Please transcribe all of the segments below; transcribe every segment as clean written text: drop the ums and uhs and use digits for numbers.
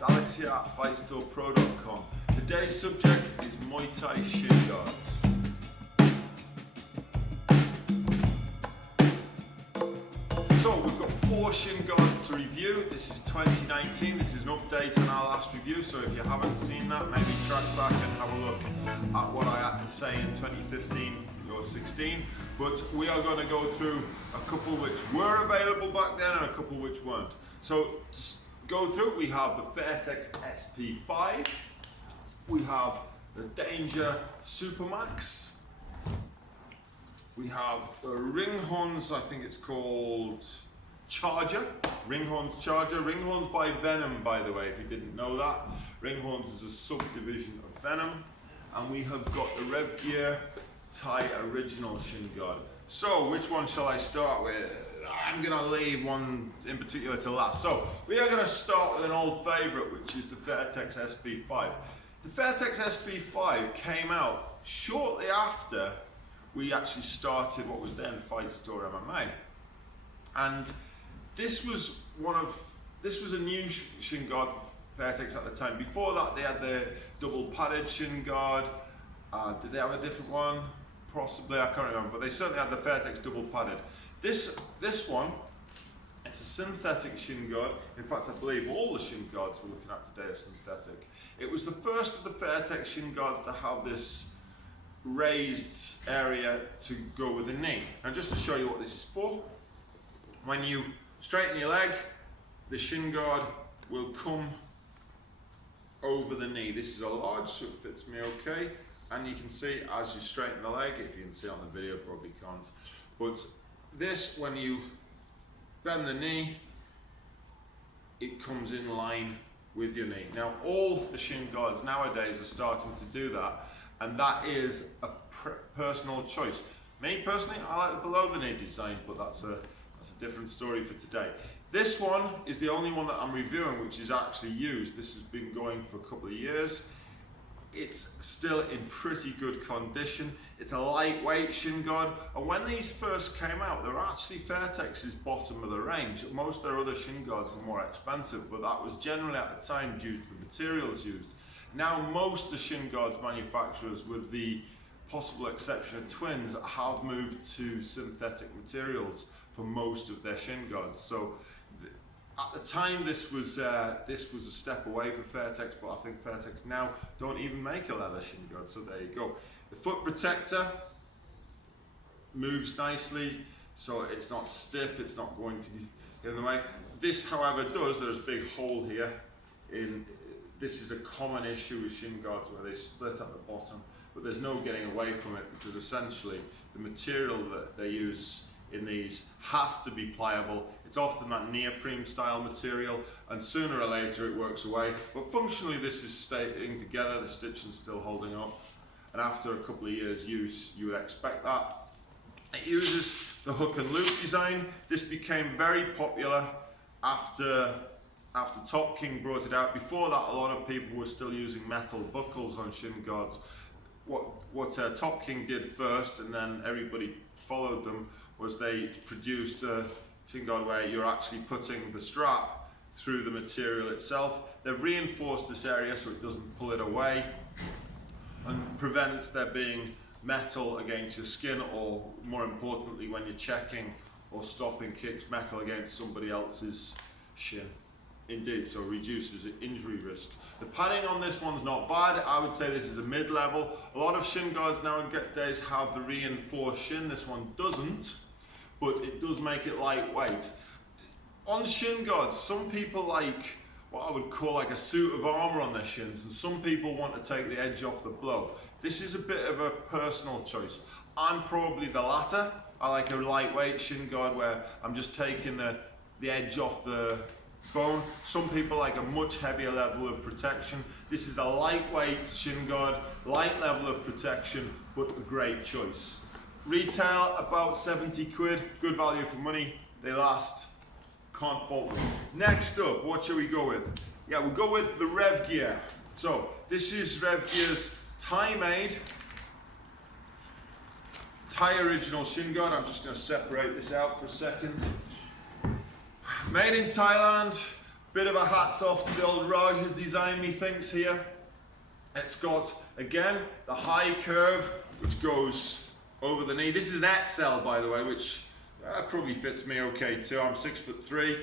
it's Alex here at FightStorePro.com. Today's subject is Muay Thai shin guards. So we've got 4 shin guards to review. This is 2019, this is an update on our last review, so if you haven't seen that, maybe track back and have a look at what I had to say in 2015 or 16. But we are going to go through a couple which were available back then and a couple which weren't. So to go through, we have the Fairtex SP5, we have the Danger Supermax, we have the Ringhorns, I think it's called Charger, Ringhorns Charger, Ringhorns by Venum, by the way, if you didn't know that. Ringhorns is a subdivision of Venum. And we have got the Revgear Thai original shin guard. So which one shall I start with? I'm going to leave one in particular to last. So we are going to start with an old favourite, which is the Fairtex SP5. The Fairtex SP5 came out shortly after we actually started what was then Fight Store MMA. And this was a new shin guard for Fairtex at the time. Before that, they had the double padded shin guard. Did they have a different one? Possibly, I can't remember, but they certainly had the Fairtex double padded. This one, it's a synthetic shin guard. In fact, I believe all the shin guards we're looking at today are synthetic. It was the first of the Fairtex shin guards to have this raised area to go with the knee. And just to show you what this is for, when you straighten your leg, the shin guard will come over the knee. This is a large, so it fits me okay. And you can see as you straighten the leg, if you can see it on the video, probably can't. But this, when you bend the knee, it comes in line with your knee. Now, all the shin guards nowadays are starting to do that, and that is a personal choice. Me personally, I like the below the knee design, but that's a different story for today. This one is the only one that I'm reviewing which is actually used. This has been going for a couple of years. It's still in pretty good condition. It's a lightweight shin guard, and when these first came out, they were actually Fairtex's bottom of the range. Most of their other shin guards were more expensive, but that was generally at the time due to the materials used. Now most of the shin guards manufacturers, with the possible exception of Twins, have moved to synthetic materials for most of their shin guards. So at the time, this was a step away for Fairtex, but I think Fairtex now don't even make a leather shin guard, so there you go. The foot protector moves nicely, so it's not stiff, it's not going to get in the way. This, however, does, there's a big hole here. This is a common issue with shin guards where they split at the bottom, but there's no getting away from it because essentially the material that they use in these has to be pliable. It's often that neoprene style material, and sooner or later it works away. But functionally this is staying together, the stitching's still holding up, and after a couple of years use you would expect that. It uses the hook and loop design. This became very popular after Top King brought it out. Before that, a lot of people were still using metal buckles on shin guards. What Top King did first, and then everybody followed them, was they produced a shin guard where you're actually putting the strap through the material itself. They've reinforced this area so it doesn't pull it away and prevents there being metal against your skin, or more importantly when you're checking or stopping kicks, metal against somebody else's shin. Indeed, so reduces injury risk. The padding on this one's not bad. I would say this is a mid-level. A lot of shin guards nowadays have the reinforced shin. This one doesn't, but it does make it lightweight. On shin guards, some people like what I would call like a suit of armor on their shins, and some people want to take the edge off the blow. This is a bit of a personal choice. I'm probably the latter. I like a lightweight shin guard where I'm just taking the edge off the bone. Some people like a much heavier level of protection. This is a lightweight shin guard, light level of protection, but a great choice. Retail about 70 quid, good value for money. They last, can't fault them. Next up, what shall we go with? Yeah, we'll go with the Revgear. So this is Revgear's Thai-made Thai original shin guard. I'm just going to separate this out for a second. Made in Thailand, bit of a hats off to the old Raja design, methinks here. It's got, again, the high curve, which goes over the knee. This is an XL, by the way, which probably fits me okay too. I'm 6'3".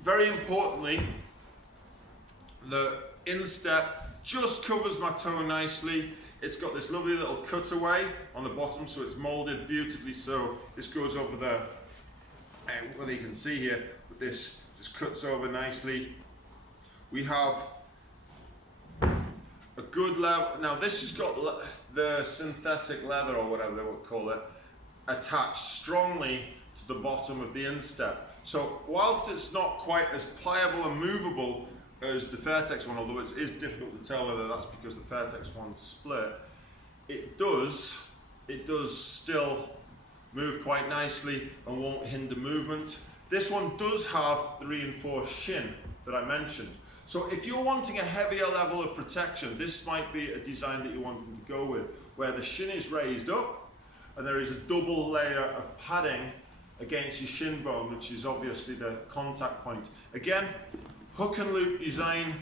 Very importantly, the instep just covers my toe nicely. It's got this lovely little cutaway on the bottom, so it's molded beautifully. So this goes over the, whether you can see here, but this just cuts over nicely. We have a good level. Now this has got the synthetic leather, or whatever they would call it, attached strongly to the bottom of the instep. So whilst it's not quite as pliable and movable as the Fairtex one, although it is difficult to tell whether that's because the Fairtex one's split, it does still move quite nicely and won't hinder movement. This one does have the reinforced shin that I mentioned. So if you're wanting a heavier level of protection, this might be a design that you're wanting to go with, where the shin is raised up and there is a double layer of padding against your shin bone, which is obviously the contact point. Again, hook and loop design,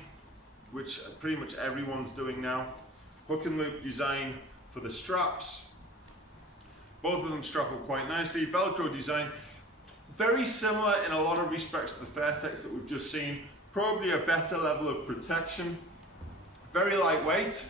which pretty much everyone's doing now. Hook and loop design for the straps. Both of them strap up quite nicely. Velcro design, very similar in a lot of respects to the Fairtex that we've just seen. Probably a better level of protection. Very lightweight,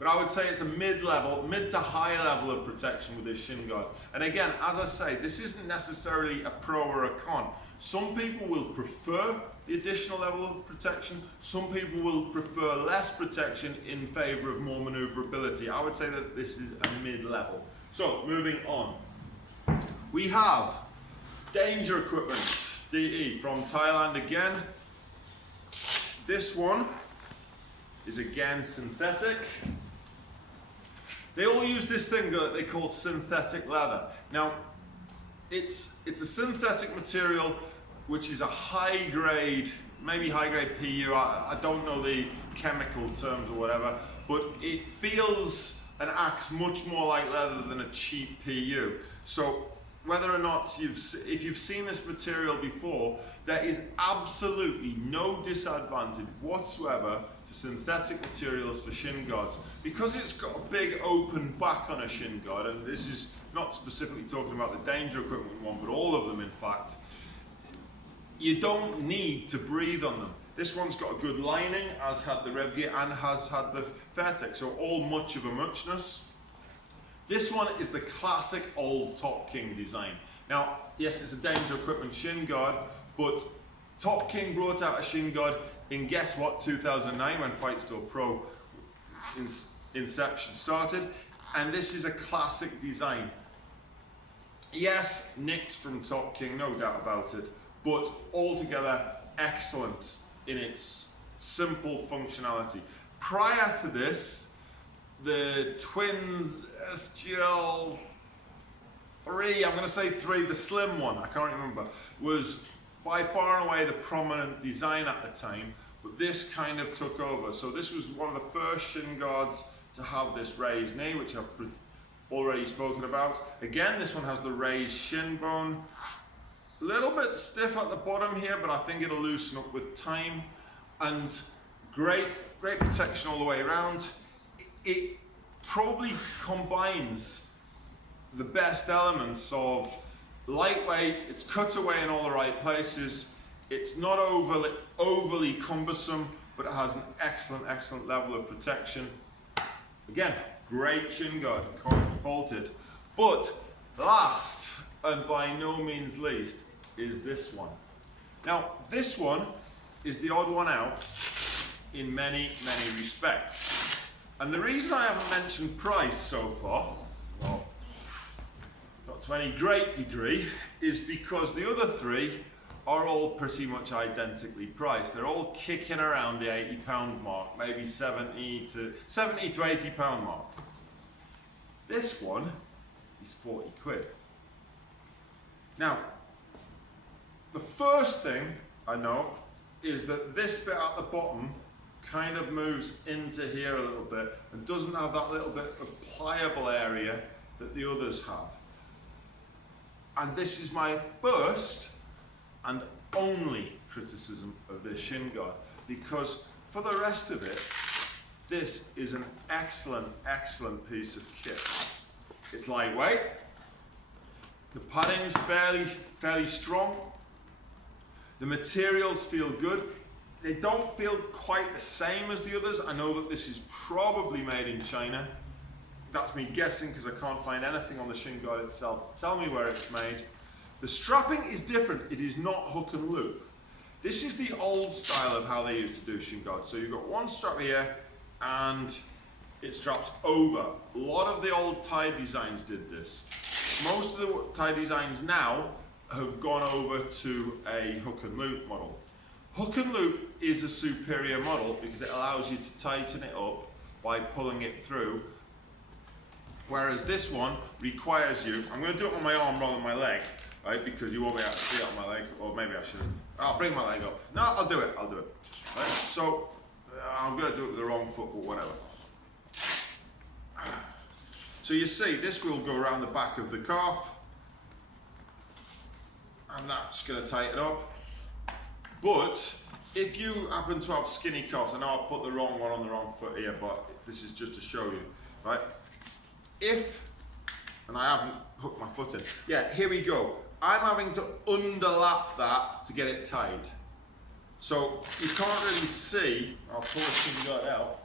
but I would say it's a mid to high level of protection with this shin guard. And again, as I say, this isn't necessarily a pro or a con. Some people will prefer the additional level of protection. Some people will prefer less protection in favor of more maneuverability. I would say that this is a mid-level. So, moving on. We have Danger Equipment, DE, from Thailand again. This one is again synthetic. They all use this thing that they call synthetic leather. Now, it's a synthetic material which is a high grade, maybe high grade PU, I don't know the chemical terms or whatever, but it feels and acts much more like leather than a cheap PU. So whether or not if you've seen this material before, there is absolutely no disadvantage whatsoever to synthetic materials for shin guards. Because it's got a big open back on a shin guard, and this is not specifically talking about the Danger Equipment one, but all of them in fact, you don't need to breathe on them. This one's got a good lining, as had the Revgear and has had the Fairtex, so all much of a muchness. This one is the classic old Top King design. Now, yes, it's a Danger Equipment shin guard, but Top King brought out a shin guard in, guess what, 2009, when Fight Store Pro inception started, and this is a classic design. Yes, nicked from Top King, no doubt about it, but altogether excellent in its simple functionality. Prior to this, the Twins SGL 3, I'm going to say 3, the slim one, I can't remember, was by far and away the prominent design at the time, but this kind of took over. So this was one of the first shin guards to have this raised knee, which I've already spoken about. Again, this one has the raised shin bone. A little bit stiff at the bottom here, but I think it'll loosen up with time. And great protection all the way around. It probably combines the best elements of lightweight, it's cut away in all the right places, it's not overly cumbersome, but it has an excellent level of protection. Again, great shin guard, can't fault it. But last, and by no means least, is this one. Now, this one is the odd one out in many respects. And the reason I haven't mentioned price so far, well, not to any great degree, is because the other three are all pretty much identically priced. They're all kicking around the £80 mark, maybe 70 to £80 mark. This one is 40 quid. Now, the first thing I know is that this bit at the bottom kind of moves into here a little bit and doesn't have that little bit of pliable area that the others have. And this is my first and only criticism of this shin guard, because for the rest of it, this is an excellent, excellent piece of kit. It's lightweight, the padding's fairly strong, the materials feel good. They don't feel quite the same as the others. I know that this is probably made in China. That's me guessing because I can't find anything on the shin guard itself to tell me where it's made. The strapping is different. It is not hook and loop. This is the old style of how they used to do shin guards. So you've got one strap here and it straps over. A lot of the old Thai designs did this. Most of the Thai designs now have gone over to a hook and loop model. Hook and loop is a superior model because it allows you to tighten it up by pulling it through, whereas this one requires you, I'm going to do it on my arm rather than my leg, right, because you won't be able to see it on my leg, or maybe I shouldn't. I'll bring my leg up. No, I'll do it, right? So, I'm going to do it with the wrong foot, but whatever. So you see, this will go around the back of the calf, and that's going to tighten up. But if you happen to have skinny calves, I know I've put the wrong one on the wrong foot here, but this is just to show you, right? And I haven't hooked my foot in. Yeah, here we go. I'm having to underlap that to get it tied. So you can't really see, I'll pull the shin guard out.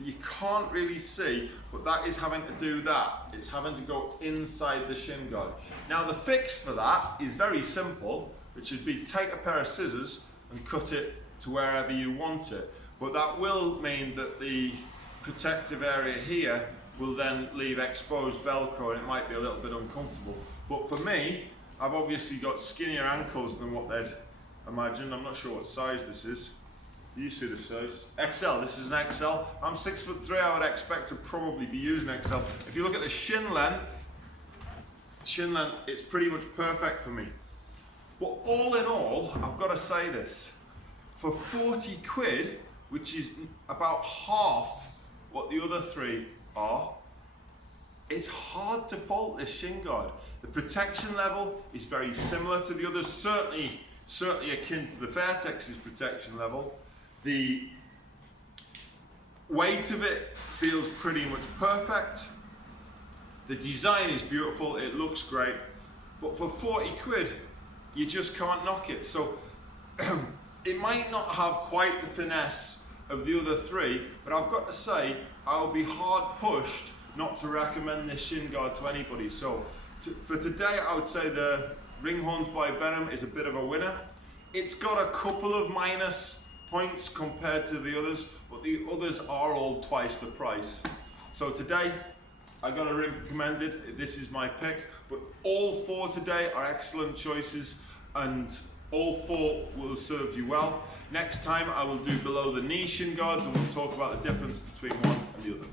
You can't really see, but that is having to do that. It's having to go inside the shin guard. Now the fix for that is very simple, which would be take a pair of scissors and cut it to wherever you want it. But that will mean that the protective area here will then leave exposed Velcro and it might be a little bit uncomfortable. But for me, I've obviously got skinnier ankles than what they'd imagine. I'm not sure what size this is. You see the size? XL, this is an XL. I'm 6'3", I would expect to probably be using XL. If you look at the shin length, it's pretty much perfect for me. But all in all, I've got to say this, for 40 quid, which is about half what the other three are, it's hard to fault this shin guard. The protection level is very similar to the others, certainly akin to the Fairtex's protection level. The weight of it feels pretty much perfect. The design is beautiful, it looks great, but for 40 quid, you just can't knock it. So it might not have quite the finesse of the other three, but I've got to say, I will be hard pushed not to recommend this shin guard to anybody. So for today, I would say the Ringhorns by Venum is a bit of a winner. It's got a couple of minus points compared to the others, but the others are all twice the price. So today, I got to recommend it. This is my pick, but all four today are excellent choices, and all four will serve you well. Next time, I will do below the knee shin guards, and we'll talk about the difference between one and the other.